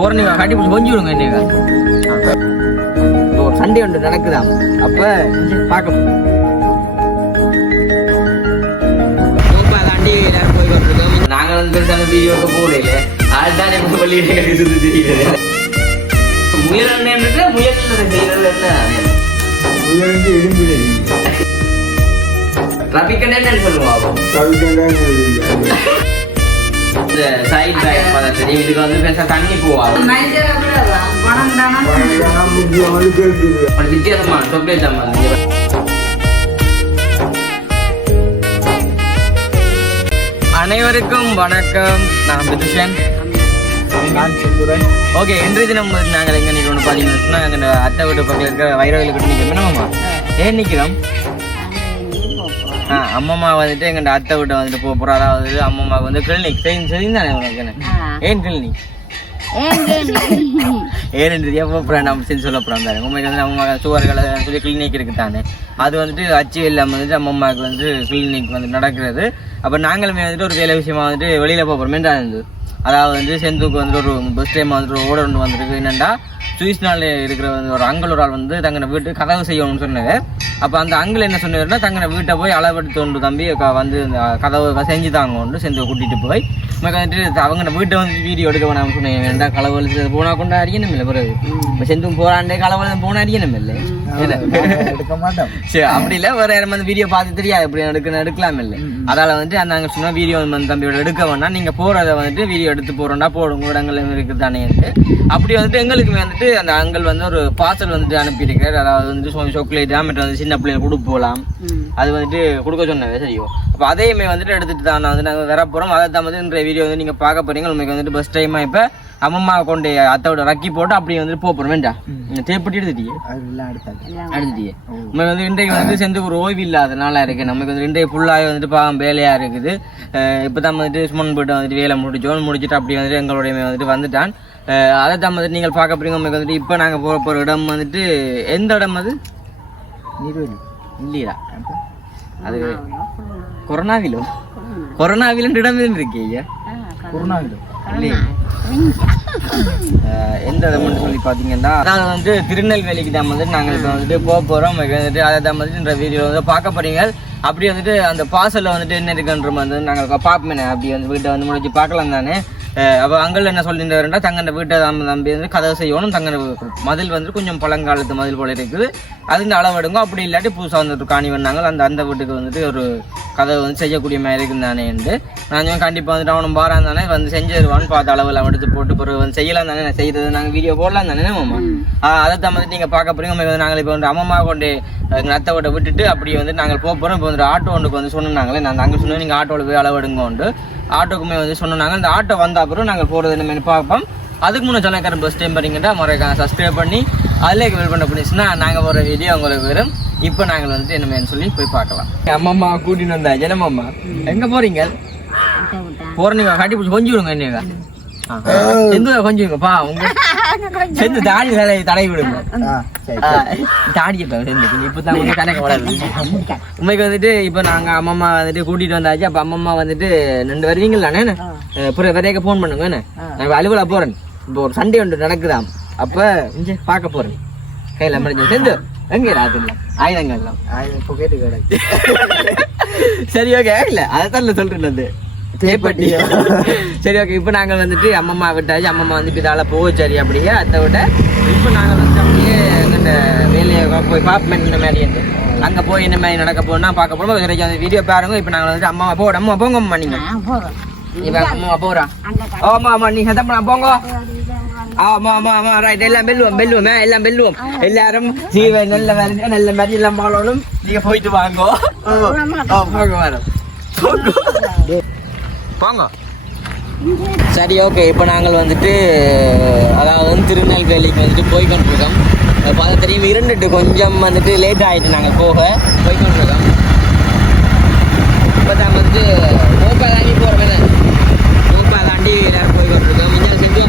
பூர்ணிமா கட்டி பிடிச்சி கொஞ்சம் விடுங்க என்னங்க ஒரு சண்டே ஒன்று நடக்குதாம். அப்ப பார்க்க போறோம். நோம்பா தாண்டி எல்லாரும் போய் கொண்டிருக்கோம். நாங்க வந்து பெருசான வீடியோக்கு போகல அதுதான் இருக்குது தெரியுது முயல் என்னன்றது முயல் செய்யறது என்ன? சொல்லுவாங்க இந்த சைட் பேக் பதட்டடி இதுக்கு வந்து பெருசா தண்ணி போவாது வித்தியாசமான சொப்டேஜ் அம்மா அனைவருக்கும் வணக்கம். நான் சொல்கிறேன் ஓகே இன்றைய தினம் வந்து நாங்கள் எங்கே நிற்கிறோம்னு பார்த்தீங்கன்னா சொன்னா, எங்க அத்தை வீட்டு பக்கத்தில் இருக்க வைரவில் கிட்ட நிற்கிறோம். என்னமாம்மா ஏன் நிற்கிறோம்? ஆ அம்மம்மா வந்துட்டு எங்கள் அத்தை வீட்டை வந்துட்டு போக போகிறோம் அதாவது அம்மம்மாவுக்கு வந்து கிளினிக் சரி சரி தானே உனக்கு என்ன ஏன் கிளினிக் ஏன்னு எப்போ அப்புறம் நம்ம செஞ்சு சொல்ல போகிறோம் தானே உண்மைக்கு வந்து அம்மா சுவர்களை சொல்லி கிளினிக் இருக்கு தானே. அது வந்துட்டு அச்சு இல்லாமல் வந்துட்டு அம்மம்மாவுக்கு வந்து கிளினிக் வந்து நடக்கிறது. அப்போ நாங்களுமே வந்துட்டு ஒரு வேலை விஷயமா வந்துட்டு வெளியில் போக போகிறோம் இருந்து அதாவது வந்து செந்துக்கு வந்துட்டு ஒரு பஸ் டைம் வந்துட்டு ஓட ஒன்று வந்திருக்கு. என்னென்னா சுவிஸ் நாளில் இருக்கிற வந்து ஒரு அங்கிள் ஒரு ஆள் வந்து தங்கன வீட்டு கதவு செய்யணும்னு சொன்னாங்க அப்போ அந்த அங்கிள் என்ன சொன்னாருன்னா தங்கன வீட்டை போய் அளவெடுத்து கொண்டு தம்பி வந்து கதவு செஞ்சு தாங்க செந்து கூட்டிகிட்டு போய் வந்துட்டு அவங்க வீட்டை வந்து வீடியோ எடுக்க வேணாம்னு சொன்னாங்க வேண்டா களவழிச்சு போனால் கொண்டு அடிக்கணும் இல்லை பிறகு இப்போ செந்தும் போகிறாண்டே களவழி போனால் அடிக்கணும் இல்லை எடுக்க மாட்டோம் சரி அப்படி இல்லை. வேற யாரும் வந்து வீடியோ பார்த்து தெரியாது. இப்படி எடுக்கணும் எடுக்கலாம் இல்லை. அதால வந்து அந்த நாங்கள் சொன்ன வீடியோ வந்து தம்பியோட எடுக்க வேணாம். நீங்கள் போகிறத வந்துட்டு வீடியோ எடுத்து போகிறோம்னா போடுங்க. இடங்கள் இருக்குது தானே அப்படி வந்துட்டு எங்களுக்குமே வந்துட்டு அந்த அங்கிள் வந்து ஒரு பார்சல் வந்துட்டு அனுப்பியிருக்காரு அதாவது வந்து சாக்லேட் மற்ற வந்து சின்ன பிள்ளைங்க கொடுக்க போகலாம் அது வந்துட்டு கொடுக்க சொன்னாங்க சரியோ. அப்போ அதையுமே வந்துட்டு எடுத்துட்டு தான் நான் வந்து நாங்கள் வர போகிறோம் அதை தான் வந்து இன்றைய வீடியோ வந்து நீங்கள் பார்க்க போறீங்க. உங்களுக்கு வந்துட்டு பஸ் டைமாக இப்போ அம்மம்மா கொண்டு அத்தையோட ரக்கி போட்டு அப்படியே வந்துட்டு போக போகிறோம் வேண்டா? தேப்பட்டி எடுத்துட்டியே? அழுதுட்டியே நம்ம வந்து இன்றைக்கு வந்து செந்து ஒரு ஓய்வு இல்லாதனால இருக்கு. நமக்கு வந்து இன்றைக்கு ஃபுல்லாக வந்துட்டு பாவம் வேலையா இருக்குது. அஹ் இப்பதான் வந்துட்டு சுமன் போயிட்டு வந்துட்டு வேலை முடிச்சோம் முடிச்சுட்டு அப்படி வந்துட்டு எங்களுடைய வந்துட்டு வந்துட்டான். அதை தான் வந்துட்டு நீங்கள் பார்க்க போறீங்க. உங்களுக்கு வந்துட்டு இப்போ நாங்கள் போக போகிற இடம் வந்துட்டு எந்த இடம் அது? நீர்வழி இல்லையா? அது கொரோனாவிலோ? கொரோனாவிலும் இடம் இருக்கு ஐயா? எந்த இடம்னு சொல்லி பார்த்தீங்கன்னா அதாவது வந்து திருநெல்வேலிக்கு தான் வந்துட்டு நாங்கள் இப்போ வந்துட்டு போக போகிறோம் வந்துட்டு அதை தான் வந்துட்டு வீடியோ வந்து பார்க்க போறீங்க. அப்படி வந்துட்டு அந்த பார்சலில் வந்துட்டு என்ன இருக்குன்ற மாதிரி வந்து நாங்கள் பார்ப்போமே. அப்படி வந்து வீட்டை வந்து முடிச்சு பார்க்கலாம் தானே. அப்போ அங்கே என்ன சொல்லியிருந்தாருன்னா தங்கன வீட்டை நம்ம நம்பி வந்து கதவை செய்யணும் தங்கன மதில் வந்து கொஞ்சம் பழங்காலத்து மதில் போல இருக்குது. அது இந்த அளவெடுங்க அப்படி இல்லாட்டி புதுசாக வந்துட்டு காணி வந்தாங்க. அந்த அந்த வீட்டுக்கு வந்துட்டு ஒரு கதவை வந்து செய்யக்கூடிய மாதிரி இருக்குது தானேன்ட்டு நான் கண்டிப்பாக வந்துட்டு அவனும் பாரான் தானே வந்து செஞ்சு தருவான்னு பார்த்து அளவில் எடுத்து போட்டு பிறகு வந்து செய்யலாம் தானே நான் செய்யறது நாங்கள் வீடியோ போடலாம் தானே மாமா அதை தான் வந்து நீங்கள் பார்க்க போறீங்க. உங்களுக்கு வந்து நாங்கள் இப்போ வந்து அம்மா கொண்டு எங்கள் அத்தை விட்ட விட்டுட்டு அப்படி வந்து நாங்கள் போக போகிறோம் இப்போ வந்து ஆட்டோ ஒன்றுக்கு வந்து சொன்னாங்களே நான் அங்கே சொன்னேன் நீங்கள் ஆட்டோவில் போய் அளவெடுங்க உண்டு ஆட்டோக்குமே வந்து சொன்னாங்க. அந்த ஆட்டோ வந்த அப்புறம் நாங்கள் போகிறது என்னமே பார்ப்போம். அதுக்கு முன்னே சொன்னக்காரன் பஸ் டைம் பண்ணிக்கிட்டா மறக்காம சப்ஸ்கிரைப் பண்ணி அதிலே வெல் பண்ண பண்ணிச்சுன்னா நாங்கள் போகிற வீடியோ உங்களுக்கு வரும். இப்போ நாங்கள் வந்து என்னமேன்னு சொல்லி போய் பார்க்கலாம். அம்மம்மா கூட்டின்னு வந்தா ஜனமம்மா எங்கே போகிறீங்க போறீங்க கட்டி பிடிச்சி கொஞ்சம் விடுங்க என்னங்க எந்த கொஞ்சம் விடுங்க பா உங்க சேர்ந்து தாடி வேலை தடை விடுங்க. தாடி இப்போ தான் வந்து கணக்கு வளருது. உண்மைக்கு வந்துட்டு இப்போ நாங்கள் அம்மம்மா வந்துட்டு கூட்டிட்டு வந்தாச்சு. அப்போ அம்மம்மா வந்துட்டு ரெண்டு வருவீங்களாண்ணே அப்புறம் விரைக்க ஃபோன் பண்ணுங்க என்ன? நான் அலுவலா போறேன். இப்போ ஒரு சண்டே ஒன்று நடக்குதாம் அப்போ இங்கே பார்க்க போறேன். கையில் முடிஞ்சு சேர்ந்து எங்கே ராத்திரி ஆயுதங்கள்லாம். ஆயிரம் இப்போ கேட்டு கிடக்கு. சரி ஓகே இல்ல அதைத்தான் சொல்றேன் அது தேப்பட்டி சரி ஓகே இப்போ நாங்கள் வந்துட்டு அம்மம்மா விட்டாச்சு. அம்மம்மா வந்து இதால போக சரி அப்படியே அதை விட. இப்போ நாங்கள் வந்து அப்படியே எங்கிட்ட வேலையை போய் பார்ப்போம் இந்த மாதிரி. அங்க போய் என்ன மாதிரி நடக்க போனா பார்க்க போனோம் வரைக்கும் அந்த வீடியோ பாருங்க. இப்போ நாங்கள் வந்துட்டு அம்மா போட அம்மா போங்க அம்மா நீங்க. இப்போ அம்மா போறா. ஆமா ஆமா நீங்க சத்தம் பண்ணா போங்க. ஆமா ஆமா ஆமா. ரைட் எல்லாம் வெல்லுவோம் வெல்லுவோம் எல்லாம் வெல்லுவோம் எல்லாரும் ஜீவ நல்ல வேலை நல்ல மாதிரி எல்லாம் வாழணும். நீங்க போயிட்டு வாங்கோ. போங்க வரோம். போங்க. சரி ஓகே இப்போ நாங்கள் வந்துட்டு அதாவது வந்து திருநெல்வேலிக்கு வந்துட்டு போய் கொண்டிருக்கோம் பார்த்தா தெரியும் இரண்டுட்டு கொஞ்சம் வந்துட்டு லேட் ஆகிட்டு நாங்கள் போக போய் கொண்டிருக்கோம் இப்போ தான் வந்துட்டு மோப்பா தாண்டி போகிறோம் மோப்பா தாண்டி எல்லாரும் போய் கொண்டிருக்கோம் இங்கே செஞ்சு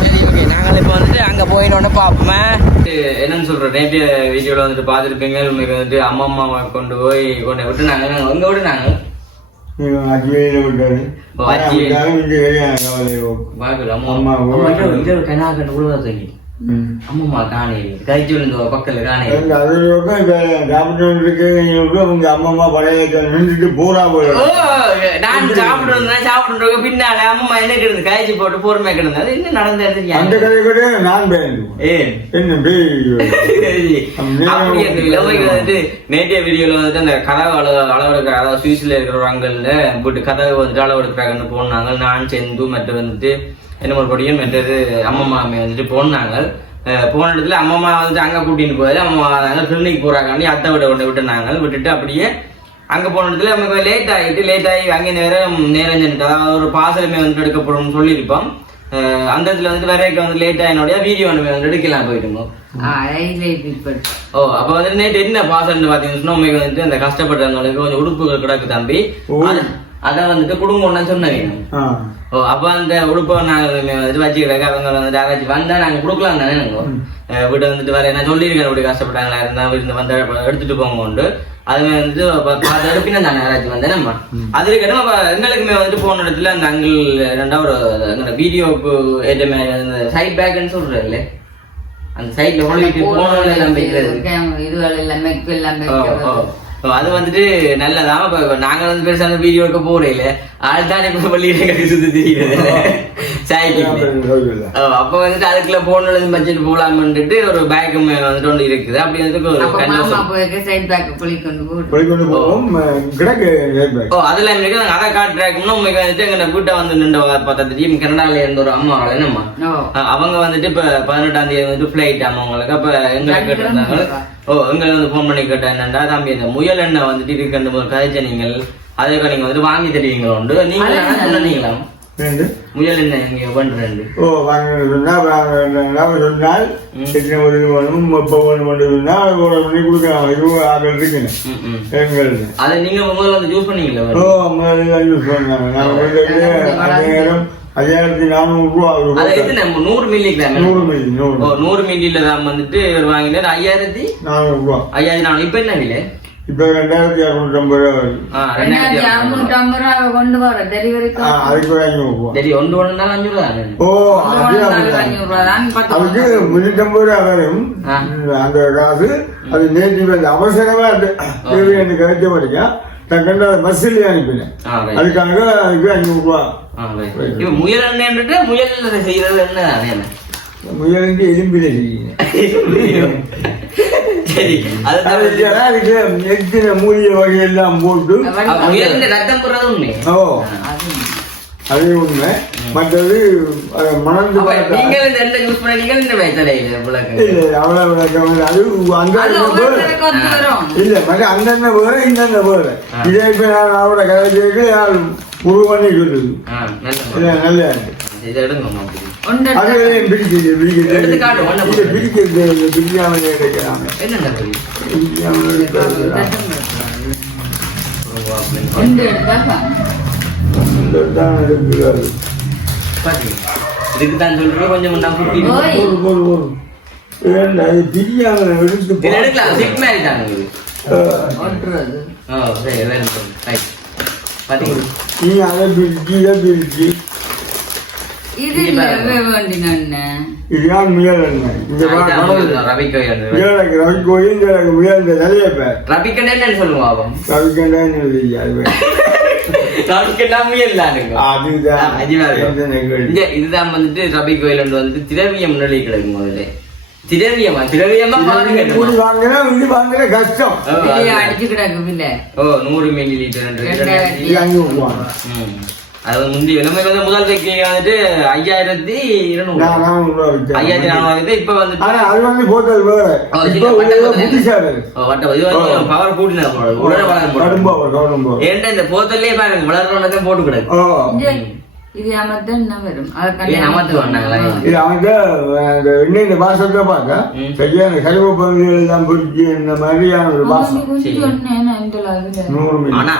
சரி ஓகே நாங்கள் இப்போ வந்துட்டு அங்கே போயிடணுன்னு பார்ப்போமே என்னன்னு சொல்கிறோம் நேற்று வீடியோவில் வந்துட்டு பார்த்துருப்பீங்க. உங்களுக்கு வந்துட்டு அம்மா அம்மாவை கொண்டு போய் கொண்டு விட்டு நாங்கள் எங்கே விட்டு நாங்கள் அஜ்மீரில் விட்டாரு. ஓ, அஜ்மீர். அதுக்காக இந்த கல்யாண கவலை பார்க்கலாம் அம்மா, அம்மா இது இது அம்மா காணே கழிச்சு விழுந்த பக்கத்துல காணே இப்ப சாப்பிட்டு உங்க அம்மா பழைய நின்றுட்டு பூரா போய் ஓ நான் சாப்பிட்டு வந்தேன் சாப்பிட்டு பின்னால அம்மா என்ன கிடந்து காய்ச்சி போட்டு பொறுமையா கிடந்து. அது என்ன நடந்த அந்த கதை கூட நான் பயந்து ஏன்? என்ன வந்துட்டு நேற்றைய வீடியோல வந்துட்டு அந்த கதவு அளவு அளவெடுக்கிற அதாவது சுவிஸ்ல இருக்கிற அங்கல்ல போட்டு கதவு வந்துட்டு அளவெடுக்கிறாங்கன்னு போனாங்க. நான் செந்து மற்ற வந்துட்டு என்ன ஒரு பொடியும் மற்றது அம்மா மாமி வந்துட்டு போனாங்க. போன இடத்துல அம்மம்மா வந்துட்டு அங்க கூட்டிட்டு போய் அம்மா அங்க கிளினிக் போறாங்க அத்தை விட கொண்டு விட்டுனாங்க. விட்டுட்டு அப்படியே அங்க போன இடத்துல நமக்கு லேட் ஆகிட்டு லேட் ஆகி அங்கே நேரம் நேரம் சென்றுட்டு அதாவது ஒரு பாசலமே வந்துட்டு எடுக்கப்படும் சொல்லியிருப்போம். அஹ் அந்த இடத்துல வந்துட்டு வரைக்கும் வந்து லேட் ஆகினோடைய வீடியோ வந்து எடுக்கலாம் போயிட்டு ஓ அப்ப வந்து நேற்று என்ன பாசம்னு பாத்தீங்கன்னா உண்மைக்கு வந்துட்டு அந்த கஷ்டப்பட்டவங்களுக்கு கொஞ்சம் உடுப்புகள் கிடக்கு தம்பி. அத- வந்துட்டு குடும்பம்னு சொன்னீங்க ஆ. ஓ அப்ப அந்த உடுப்பை நாங்க வந்துட்டு வச்சுக்கிறக்க அவங்க வந்துட்டு யாராச்சும் வந்தா நாங்க கொடுக்கலாம் தானே நாங்க. அஹ் வீட்டை வந்துட்டு வர நான் சொல்லியிருக்கேன் இப்படி கஷ்டப்பட்டாங்களா இருந்தா வீட்டு வந்து எடுத்துட்டு போங்க உண்டு அதுமே வந்துட்டு ப- பார்த்து எடுப்பினா தானே யாராச்சும் வந்தேன் நம்ம. அது இருக்கட்டும் அப்ப எங்களுக்குமே வந்துட்டு போன இடத்துல அந்த அங்கிள் ரெண்டாவது ஒரு வீடியோக்கு ஏற்ற மாதிரி அந்த சைட் பேக்னு சொல்றேன் அந்த சைட்ல போனோம்ல எல்லாம் வைக்கிறது. இதுகள் எல்லாம் மெக்கு எல்லாம் அது வந்துட்டு நல்லதான் இப்ப நாங்க வந்து பெருசா அந்த வீடியோ எடுக்க போறேன் ஆள் தான் இப்ப பள்ளியில கட்டி சுத்தி தெரியுது அப்ப வந்துட்டு அதுக்குள்ள போன் எழுதி வச்சுட்டு போலாம்னுட்டு ஒரு பேக் வந்துட்டு ஒன்று இருக்குது. அப்படி வந்துட்டு. ஓ. அதுல இருக்கு நாங்க அதை காட்டுறாக்கும்னா உங்களுக்கு வந்துட்டு எங்க வீட்டை வந்து நின்று பார்த்தா தெரியும். கனடால இருந்த ஒரு அம்மா என்னம்மா? அவங்க வந்துட்டு இப்ப பதினெட்டாம் தேதி வந்து ஃபிளைட் ஆமா உங்களுக்கு. அப்ப எங்களை கேட்டிருந்தாங்க. ஓ எங்களை வந்து ஃபோன் பண்ணி கேட்டேன் என்னடா தம்பி இந்த முயல் எண்ணெய் வந்துட்டு இருக்குன்ற ஒரு கதைச்ச நீங்கள். அதுக்கு நீங்க வந்து வாங்கி தருவீங்களா உண்டு? நீங்க அது சொன்னீங்களா? ரெண்டு. முயல் எண்ணெய் இங்க பண்றேன் ஓ வாங்க சொன்னால் ஒரு சொன்னால் ஒரு மணி கொடுக்கலாம். இது ஆக்கள் இருக்கணும் ம், ம். எங்கள். அதை நீங்க முதல்ல வந்து யூஸ் பண்ணீங்களா ஓ முதல்ல யூஸ் பண்ணாங்க நாங்கள் ஐயாயிரத்தி நானூறு ரூபா ஒரு அது எத்தனை நூறு மில்லி கிராம் நூறு மில்லி நூறு நூறு மில்லியில தான் வந்துட்டு வாங்கினார் ஐயாயிரத்தி நானூறு ரூபா. ஐயாயிரத்தி நானூறு. இப்ப என்ன விலை? இப்போ ரெண்டாயிரத்தி இரநூற்றம்பது ரூபா வருது. ஆ ரெண்டாயிரத்தி ரெண்டாயிரத்தி அறுநூற்றி ஐம்பது ரூபா கொண்டு வர. டெலிவரி ஆ, அதுக்கு ஒரு ஐநூறு ரூபா. சரி ஒன்று ஒன்று தான் அஞ்சு ரூபா தானே? ஓ அது அப்படிதான். அஞ்சூறு ரூபா. தான் பத்து அதுக்கு முன்னூற்றம்பது ரூபா வரும். அந்த காசு அது நேற்று வந்து தேவை எனக்கு கிடைச்ச படிக்கா தக்கண்ட பஸ்ஸில் அனுப்பினேன். அதுக்காக அதுக்கு ஐநூறு ரூபா. இப்ப முயல் எண்ணெய்ன்றது முயல் செய்யறது என்ன என்ன முயலுக்கு எலும்பில செய்யுங்க சரி அது மூலிகை வகையெல்லாம் போட்டு முயலின் ரத்தம் போடுறது உண்மை ஓ அதே உண்மை. மற்றது பார்த்தா நீங்கள் இந்த யூஸ் பண்ண நீங்கள் இந்த வயசுல இல்லை அவ்வளவு விளக்கம் இல்லை. அது அங்க இல்ல மற்ற அந்தந்த வேற இந்தந்த வேற. இதே இப்ப நான் அவரோட கதை கேட்க யார் உருவ பண்ணி சொல்லுது இல்ல, நல்ல. இருக்கு. இதை எடுங்க தான் இதுக்கு தான் சொல்றேன் கொஞ்சம் எடுத்து எடுக்கலாம் சிக் நீ அதை பிரிச்சு இதை பிரிச்சு இது இதுதான் முயல் என்ன இந்த ரவி கோயில் ரவிக்கண்டே முயல் தானுங்க அதுதான். இதுதான் வந்துட்டு ரபி கோயில் வந்துட்டு திரவியம் நிலை கிடக்கும் முதல்ல திரவியமா? திரவியமா வாங்கினா இது வாங்குற கஷ்டம். அடிச்சு கிடக்கும் இல்ல ஓ நூறு மில்லி லிட்டர் அது முந்தி வந்து முதல் தைக்கு வந்துட்டு ஐயாயிரத்தி இருநூறு. ஐயாயிரத்தி நானூறு இப்ப ஆனா அது வந்து போட்டது வேற. வந்து பவர் கூட்டினா உடனே வளரும் கடும்பா கடும்பா ஏன்டா இந்த போத்தல்லே பாருங்க வளர்றவனதான் போட்டு கிடக்கு இது அமர்த்தான் என்ன வரும். அதை ஏன் அமர்த்து வந்தாங்களா? இது அவங்க இந்த பாசத்தை பார்க்க. சரியான கருவ பகுதிகள் எல்லாம் பிடிச்சி இந்த மாதிரியான ஒரு பாசம். நூறு மில்லி ஆனா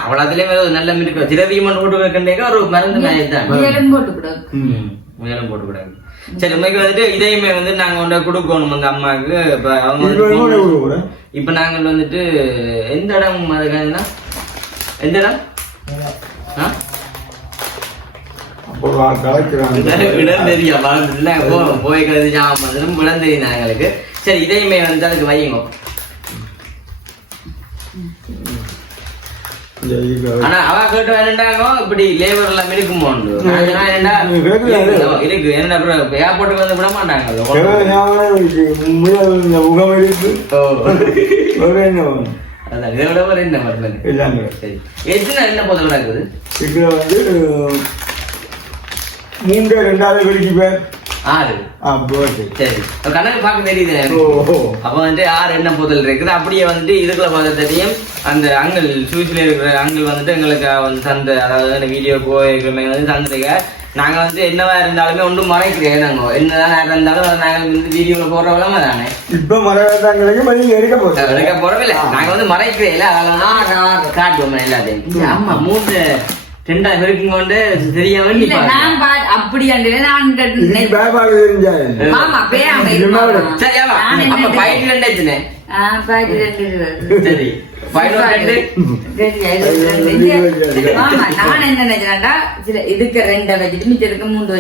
ஒரு நல்ல மிருக்கு திரவியமன் போட்டு வைக்கண்டேக்க ஒரு மருந்து மாதிரி தான். போட்டு கிடக்கு ம், முயலும் போட்டு கூடாது சரி உண்மைக்கு வந்துட்டு இதையுமே வந்து நாங்க வந்து கொடுக்கணும் அந்த அம்மாவுக்கு. இப்ப அவங்க நாங்கள் வந்துட்டு எந்த இடம் அதுக்காக எந்த இடம்? ஆ? அப்போ கலைக்கிறாங்க இடம் தெரியும் மறந்துட்டு நாங்க போவோம் போய்க்கிறது ஞாபகம் வந்துடும் இடம் தெரியும் எங்களுக்கு. சரி இதையுமே வந்து அதுக்கு வையுங்க. ஆனா அவ கேட்டு என்னண்டாங்க இப்படி லேபர் எல்லாம் என்னடா? இருக்கு, என்ன ஏர்போர்ட்டுக்கு வந்து விட மாட்டாங்க. முகம் இருக்கு. ஒரு என்ன ஒரு என்ன வரல இதாங்க சரி எத்தனை என்ன போதில் நடக்குது இதுல வந்து மூன்று ரெண்டாவது வெடிக்கு பேர் ஆறு சரி. கணக்கு பார்க்க தெரியுது அப்ப வந்து ஆறு எண்ணெய் போதல் இருக்குது. அப்படியே வந்துட்டு இதுக்குள்ள பார்த்த தெரியும் அந்த அங்கிள் சூஸ்ல இருக்கிற அங்கிள் வந்துட்டு எங்களுக்கு வந்து தந்த அதாவது வீடியோ போயிருக்கிறமே வந்து தந்துருக்க நாங்க வந்து என்னவா இருந்தாலுமே ஒன்றும் மறைக்கிறேன் நாங்க. என்னதான் இருந்தாலும் அதை நாங்க வந்து வீடியோல போடுறவளமா தானே. இப்ப மணி எடுக்க போகுது. எடுக்க போறவில்ல நாங்க வந்து மறைக்கிறேன் அதெல்லாம் காட்டுவோம் எல்லாத்தையும். ஆமா மூணு கொண்டு தெரியாம நீ. நான் பா- அப்படி அண்டில நான் நெ- பேபாடு தெரிஞ்சாரு ஆமா பேயாம. சரி ஆமா. அப்ப ரெண்டு இருபது. சரி. ரெண்டு. இதுக்கு ரெண்டை வச்சுட்டு மிச்சம் மூன்று.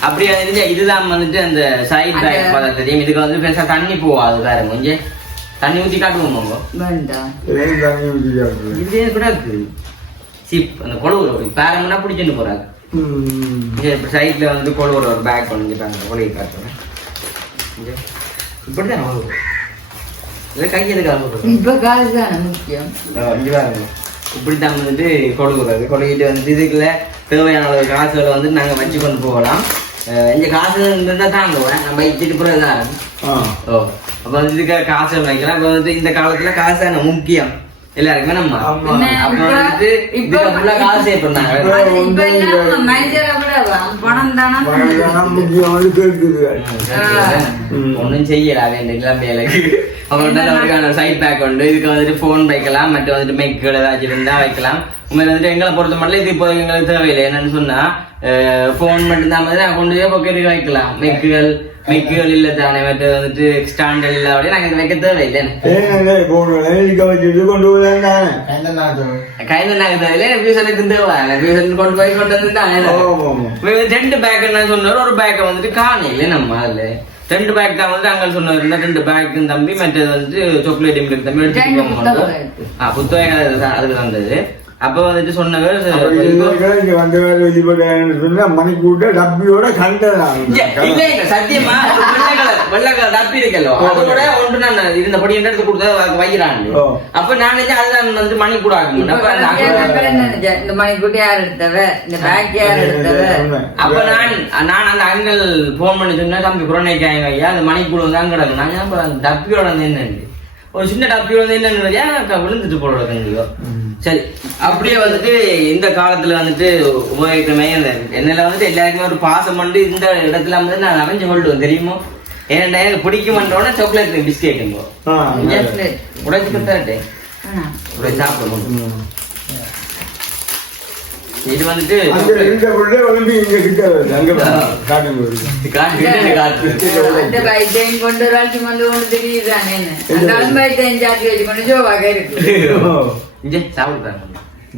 அப்படியா இதுதான் வந்துட்டு அந்த சைட் பேக் பார்த்தா தெரியும் இதுக்கு வந்து பெருசா தண்ணி போகாது பாரு கொஞ்சம். தண்ணி ஊத்தி காட்டுவோம் வேண்டாம். தண்ணி ஊத்திக்காரு. இது கூட இருக்கு சிப் அந்த கொழுவுற பேரம்னா பிடிச்சிட்டு போறாங்க ம். சைட்ல வந்து கொழுவுற ஒரு பேக் பண்ணிக்கிட்டாங்க கொழுவி காட்டுறேன் இங்க. இப்படிதான். இல்ல கை எதுக்கு இப்ப காசுதானே முக்கியம் இப்படித்தான் வந்துட்டு கொடுக்குறது கொடுக்கிட்டு வந்துட்டு இதுக்குள்ள தேவையான அளவு காசுகளை வந்து நாங்க வச்சு கொண்டு போகலாம் இந்த காசு இருந்தா தாங்குவேன் நம்ம வச்சுட்டு போறது தான் ஆ. ஓ அப்ப வந்து இதுக்கு காசு வைக்கலாம் இப்ப வந்துட்டு இந்த காலத்துல காசு தானே முக்கியம். எல்லாருக்குமே நம்ம. அப்ப இப்ப- வந்துட்டு இப்ப- ஃபுல்லா காசு சேவ் பண்ணாங்க வந்து. ஒன்றும் செய்யல. அவன் இளம்பேலுக்கு அவங்கள்ட்ட அவருக்கான சைட் பேக் உண்டு. இதுக்கு வந்துட்டு ஃபோன் வைக்கலாம். மற்ற வந்துட்டு மெக்குகள் ஏதாச்சும் இருந்தா வைக்கலாம். உண்மையில வந்துட்டு எங்களை பொறுத்த மட்டும் இது இப்போ எங்களுக்கு தேவையில்லை. என்னன்னு சொன்னா ஃபோன் மட்டும் தான் மாதிரி நாங்கள் கொண்டு போய் பொக்கெட்டுக்கு வைக்கலாம். மெக்குகள் மெக்குகள் இல்லை தானே. மற்ற வந்துட்டு ஸ்டாண்டர்ட் இல்லை அப்படியே நாங்கள் வைக்க தேவையில்லை. கையில் நாங்கள் தேவையில்லை ஃபியூசனுக்கு தேவை ஃபியூசன் கொண்டு போய் கொண்டு ஆமா. ரெண்டு பேக் என்ன சொன்னார்? ஒரு பேக்கை வந்துட்டு காணையில நம்ம அதுல. ரெண்டு பேக் தான் வந்து அங்க சொன்னார். ரெண்டு பேக்கு தம்பி மற்றது வந்து சாக்லேட் இம்ப்ளிக் தம்பி எடுத்துட்டு புத்தகம். அதுக்கு தந்தது. அப்ப வந்துட்டு சொன்னவர் இங்க வந்த வெளிப்படையான்னு சொன்னா மணிக்கூட்ட டப்பியோட கண்டதான் இல்ல இல்ல, இல்ல, சத்தியமா ஒரு வெள்ளை கலர் வெள்ளை கலர் டப்பி இருக்கല്ലോ அது கூட ஒன்று நான் இருந்தபடி என்ன எடுத்து கொடுத்தா வைக்கிறாங்க. ஓ. அப்ப நான் அதுதான் வந்து மணி கூட இந்த மணிக்கூட்டி யார் எடுத்தவ? இந்த பேக் யார் எடுத்தவ? அப்ப நான் நான் அந்த அங்கிள் போன் பண்ணி சொன்னேன் தம்பி குரணைக்காய் ஐயா அந்த மணிக்கூட வந்து அங்க கிடக்கு? நான் டப்பியோட வந்து என்னன்னு ஒரு சின்ன டப்பியோட வந்து என்னன்னு ஏன் விழுந்துட்டு போட கண்டிப்பா சரி அப்படியே வந்துட்டு இந்த காலத்துல வந்துட்டு உபயோகிக்கமே என்னல வந்துட்டு எல்லாருக்குமே ஒரு பாசம் பண்ணி இந்த இடத்துல வந்து நான் நிறைஞ்சு கொள்ளுவேன் தெரியுமோ? ஏன்னா எனக்கு பிடிக்குமன்றோட சாக்லேட் பிஸ்கெட் Chocolate. உடைச்சு கொடுத்தாட்டேன் ஆனா, உடைச்சு சாப்பிடணும் இது வந்துட்டு அங்க இருந்த பிள்ளை ஒலிம்பி இங்க கிட்ட வருது. அங்க காட்டும் போது காட்டு காட்டு அந்த பைத்தையும் கொண்டு ஒரு ஆள் சுமந்து கொண்டு தெரியுதானே? அந்த ஆள் பைத்தையும் சாத்தி வச்சு கொண்டு ஜோவாக இருக்கு. இங்கே சாப்பிடுறாங்க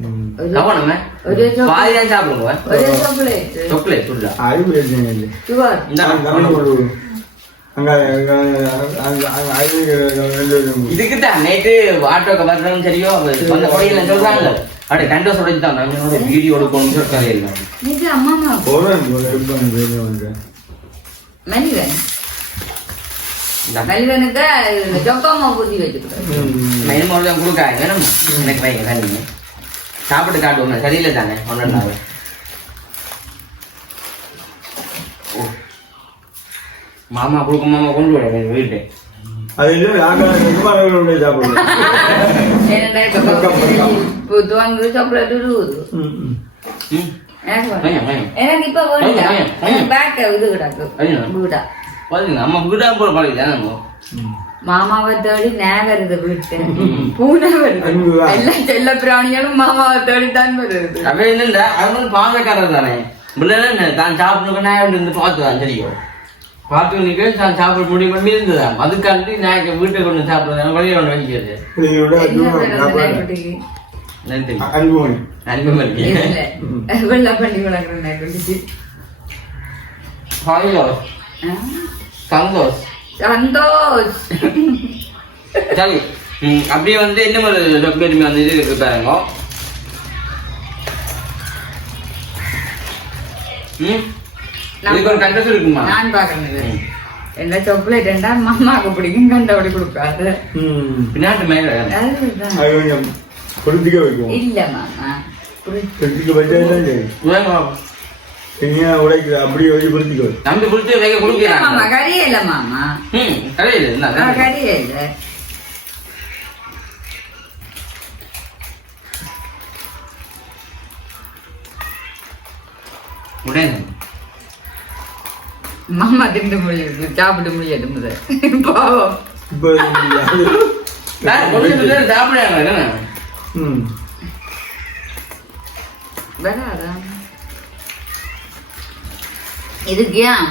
ம். சாப்பிடணுமே ஒரு chocolate. பாதி தான் சாப்பிடுங்க ஒரே சாக்லேட் சாக்லேட் ஃபுல்லா அது பிரச்சனை இல்லை. சுகர். இந்த அங்க ஒரு அங்க அங்க அங்க அங்க ஐநூறு ரெண்டு ரெண்டு இதுக்கு தான் நேற்று ஆட்டோக்கு வரணும் சரியோ சொல்றாங்க வீடியோ எடுக்கணும்னு சொல்றாங்க எல்லாம் நீங்க அம்மா போறேன் போறேன் வந்து. மனிதன் இந்த. மனிதனுக்கு இந்த சொக்கம்மா பூசி வச்சுக்கிறேன். மயில்மோட தான் கொடுக்காங்க வேணும். எனக்கு வைங்க தண்ணிங்க சாப்பிட்டு காட்டுவோம் சரியில்லை தானே ஒன்றும் மாமா கொடுக்க மாமா கொண்டு விட வீட்டு. அது இல்லை ஆகாரம் சாப்பிடுறேன் ஏன்னா இப்ப இப்போ துவங்கு சாக்லேட் இருபது ம், ம். ம் எனக்கு வேணும். வைங்க, வைங்க. எனக்கு இப்ப வேண்டாம் வைங்க, வைங்க. எனக்கு பேக் இது கிடக்கு வைங்க. வீடா பாருங்க வீட்டா போற நம்ம மாமாவை தேடி நான் வருது வீட்டு. பூனை வருது அன்பு. எல்லா செல்ல பிராணிகளும் மாமாவை தேடி தான் வருது அப்ப என்னண்டா அது வந்து பாசக்காரர் தானே தான் சாப்பிடணும் இருந்து பார்த்து தான் தெரியும் பார்த்து மணிக்கு நான் சாப்பிட முடியும் பண்ணி இருந்ததாம் அதுக்காண்டி நான் வீட்டுக்கு கொண்டு சாப்பிடுறேன் வெளியே ஒன்று என்ன. நாய்க்குட்டிக்கு? நன்றி. அன்பு மணி அன்பு மணி இல்ல. வெள்ளை பண்ணி வளர்க்குற நாய்க்குட்டிக்கு. சந்தோஷ் ஆ? சந்தோஷ். சந்தோஷ். சரி. ம், அப்படியே வந்து இன்னும் ஒரு டாக்குமெண்ட் வந்து இது இருக்கு பாருங்க. ம்? இதுக்கு ஒரு கண்டஸ் இருக்குமா? நான் பாக்குறேன் என்ன சாக்லேட் என்றா மாமாவுக்கு பிடிக்கும் கண்டபடி கொடுக்காது. ம். பின்னாட்டு மேல கொளுத்திக்க வைக்கும் இல்ல மாமா கொளுத்திக்க வச்சா தனியா உடைக்குது அப்படியே வச்சு கொளுத்திக்க வை. நம்பி குளிச்சு வைக்க இல்ல மாமா கொடுக்குறாங்க கறியே இல்ல மாமா. ம் ஆ, என்ன? கறியே இல்ல உடனே. மாமா திண்டு முடியுது சாப்பிட்டு முடியாது பாவம் இதுக்கு ஏன்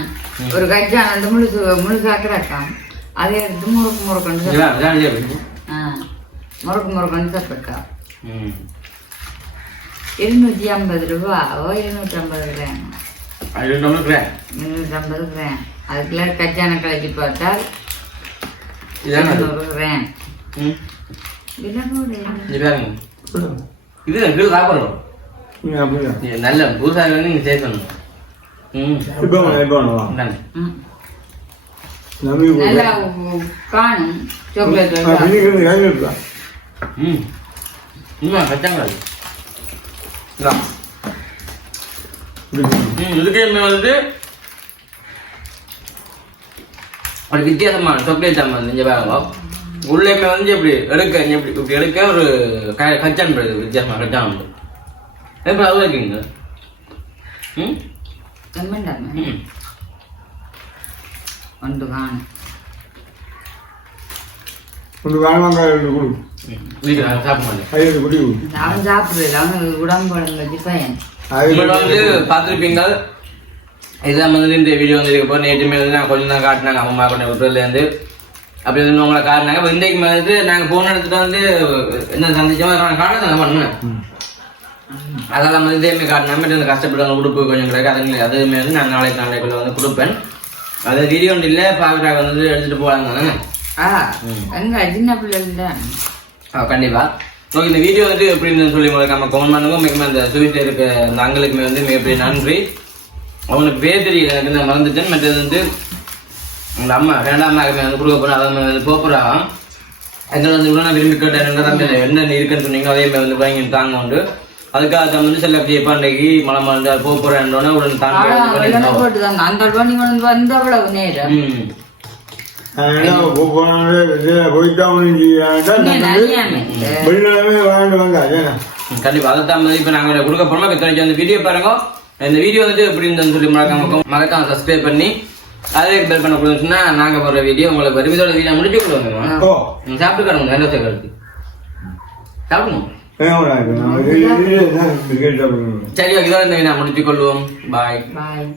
ஒரு கஜான் வந்து முழுசு முழுசா கிடக்காம் அதை எடுத்து முறுக்கு முறுக்கண்டு. ஆ முறுக்கு முறுக்கண்டு சாப்பிட்டா ம். இருநூத்தி ஐம்பது ரூபா ஓ இருநூத்தி ஐம்பது கிராம் இருநூத்தி ஐம்பது கிராம் அதுக்குள்ள கஜான கலக்கி பார்த்தால் இதானே அது. இருநூறு கிராம் இது கீழே சாப்பிடுறோம் ம், அப்படிதான். இது நல்ல பூசாரி வந்து நீங்க சேர்க்கணும். நல்லா காணும். சாக்லேட். ம். இன்னும் கச்சாங்கடாது இதான் இப்படி. ம் இதுக்கே வந்து ஒரு வித்தியாசமான சாக்லேட் சாமான் இங்கே பாருங்க உள்ளேமே வந்து இப்படி எடுக்க இப்படி இப்படி எடுக்க ஒரு க கச்சான் படுது வித்தியாசமா கச்சான் உண்டு எப்படி அது வைக்கிறீங்க ம்? ஒன்று காணும் ஒன்று வேணாங்க ரெண்டு கொடு. வீட்டில் நான் சாப்பிட மாட்டேன் கை எடுத்து குடி கொடு. அவன் சாப்பிடுறது அவனுக்கு உடம்பு வச்சு பையன். அது உங்களோட வந்து பார்த்துருப்பீங்க. இதான் வந்து இந்த வீடியோ வந்து இருக்க நேற்றுமே வந்து நான் கொஞ்சம் தான் காட்டினாங்க. அம்மா கொண்டு விட்டுறதுலேருந்து அப்படி வந்து உங்களை காட்டினாங்க. இன்றைக்கு வந்து நாங்கள் போன இடத்துல வந்து என்ன சந்திச்சோம்? நான் காட்டுறேன் பண்ணுவேன் அதெல்லாம் வந்து இதேமே காட்டினாம இந்த கஷ்டப்பட்டவங்க உடுப்பு கொஞ்சம் கிடக்கு அதுங்க அதுவுமே வந்து நான் நாளைக்கு நாளைக்குள்ள வந்து கொடுப்பேன். அது வீடியோ ஒன்று இல்லை. பார்க்குறாங்க வந்து எடுத்துகிட்டு போகலாங்க தானே ஆ எங்க சின்ன ஆ, கண்டிப்பா. ஓகே இந்த வீடியோ வந்து எப்படி இருந்ததுன்னு சொல்லி உங்களுக்கு நம்ம கமெண்ட் பண்ணுங்க. மிகவும் அந்த ஸ்வீட்டில் இருக்க அந்த அங்களுக்குமே வந்து மிகப்பெரிய நன்றி. அவங்களுக்கு பேர் தெரியல எனக்கு நான் மறந்துட்டேன். மற்றது வந்து உங்க அம்மா ரெண்டாம் அம்மாவுக்கு வந்து கொடுக்க போறேன் அதை வந்து போப்புறா எங்களை வந்து இவ்வளோ விரும்பி கேட்டேன் தம்பி என்ன இருக்குன்னு சொன்னீங்க அதே மாதிரி வந்து வாங்கி தாங்க உண்டு. அதுக்காக தான் வந்து சில அப்படியே பண்டைக்கு மலை மறந்து போக போறேன் உடனே தாங்க அந்த வந்து அவ்வளவு நேரம். கண்டிப்பா அதை தான் வந்து இப்போ நாங்கள் கொடுக்க போறோம் இப்போ அந்த வீடியோ பாருங்க இந்த வீடியோ வந்து எப்படி இருந்ததுன்னு சொல்லி மறக்காம மறக்காம சப்ஸ்கிரைப் பண்ணி அதே பெல் பண்ண கொடுத்துச்சுன்னா நாங்க போடுற வீடியோ உங்களுக்கு வரும் இதோட வீடியோ முடிச்சு கொடுங்க ஓ நீங்க சாப்பிட்டு காணுங்க நல்ல சேர்க்கறது சாப்பிடுங்க. சரி இதோட இந்த வீடியோ முடிச்சு கொள்வோம் பாய் பாய்